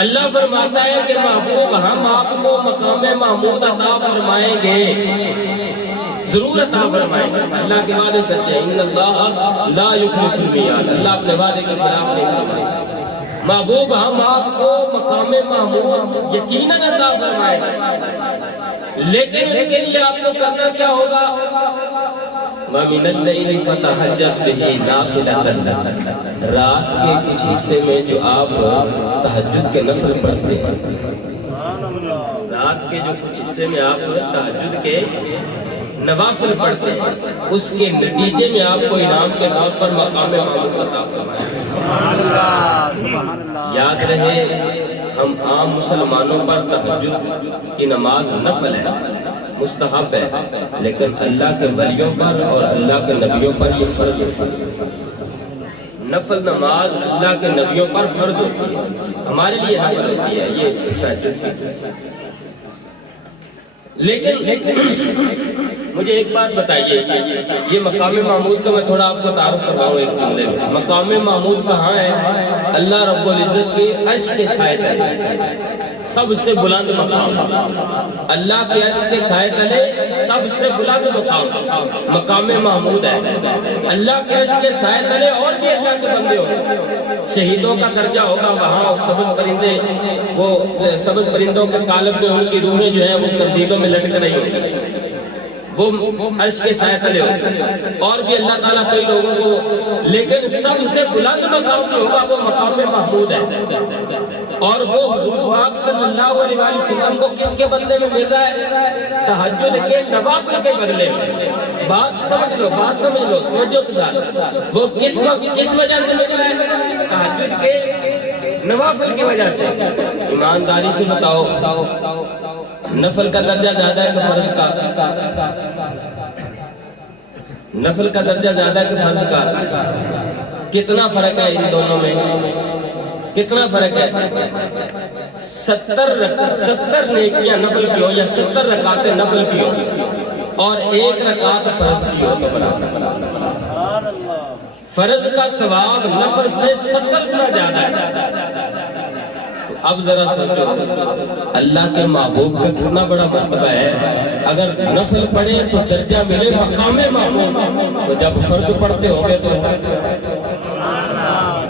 اللہ فرماتا ہے کہ محبوب ہم آپ کو مقام محمود عطا فرمائیں گے، ضرور عطا فرمائیں گے۔ اللہ کے وعدے سچے ہیں، ان اللہ لا یخلف المیعاد، اللہ اپنے وعدے کے خلاف نہیں فرمائے گا۔ محبوب ہم آپ کو مقام محمود یقیناً عطا فرمائیں گے، لیکن اس کے لیے آپ کو کرنا کیا ہوگا؟ وَمِنَ اللَّيْلِ فَتَهَجَّدْ بِهِ نَافِلَةً لَكَ، رات کے کچھ حصے میں جو آپ تہجد کے نفل پڑھتے ہیں، رات کے جو کچھ حصے میں آپ تہجد کے نوافل پڑھتے ہیں، اس کے نتیجے میں آپ کو انعام کے طور پر مقام محمود عطا فرمایا۔ یاد رہے ہم عام مسلمانوں پر تہجد کی نماز نفل ہے، مستحب ہے، لیکن اللہ کے ولیوں پر اور اللہ کے نبیوں پر یہ فرض ہوتی ہے۔ نفل نماز اللہ کے نبیوں پر فرض ہوتی ہے، ہمارے لیے نفل ہوتی ہے یہ تہجد کی۔ لیکن مجھے ایک بات بتائیے، یہ مقام محمود کا میں تھوڑا آپ کو تعارف کرواؤں ایک جملے میں۔ مقام محمود کہاں ہے؟ اللہ رب العزت کے عرش کے سائے تلے، سب سے بلند مقام، اللہ کے عرش کے سائے تلے سب سے بلند مقام محمود ہے۔ اللہ کے عرش کے سائے تلے اور بھی اللہ کے بندے ہوں، شہیدوں کا درجہ ہوگا وہاں، سبز پرندے، وہ سبز پرندوں کے قالب میں ان کی روحیں جو ہیں وہ قندیلوں میں لٹک رہی ہوگی، وہ عرش کے سائے تلے ہوگا، اور بھی اللہ تعالیٰ کئی لوگوں کو، لیکن سب سے بلند مقام جو ہوگا وہ مقام محمود ہے۔ اور وہ حضور پاک صلی اللہ علیہ وسلم کو کس کے بدلے میں مل رہا ہے؟ تہجد کے نوافل کے بدلے میں۔ بات سمجھ لو توجہ کے ساتھ، وہ کس وجہ سے مل رہا ہے؟ تہجد کے نوافل کی وجہ سے۔ ایمانداری سے بتاؤ، نفل کا درجہ زیادہ ہے کہ فرض کا؟ نفل کا درجہ زیادہ ہے کہ فرض کا؟ کتنا فرق ہے ان دونوں میں؟ کتنا فرق ہے؟ 70 نیکیاں نفل کی ہو یا 70 رکعتیں نفل کی ہو اور 1 رکعت فرض کی ہو تو برابر۔ فرض کا ثواب نفل سے 70 گنا زیادہ ہے۔ اب ذرا سوچو، اللہ کے محبوب کا کتنا بڑا مرتبہ ہے، اگر نفل پڑھے تو درجہ ملے مقام محمود، تو جب فرض پڑھتے ہوں گے تو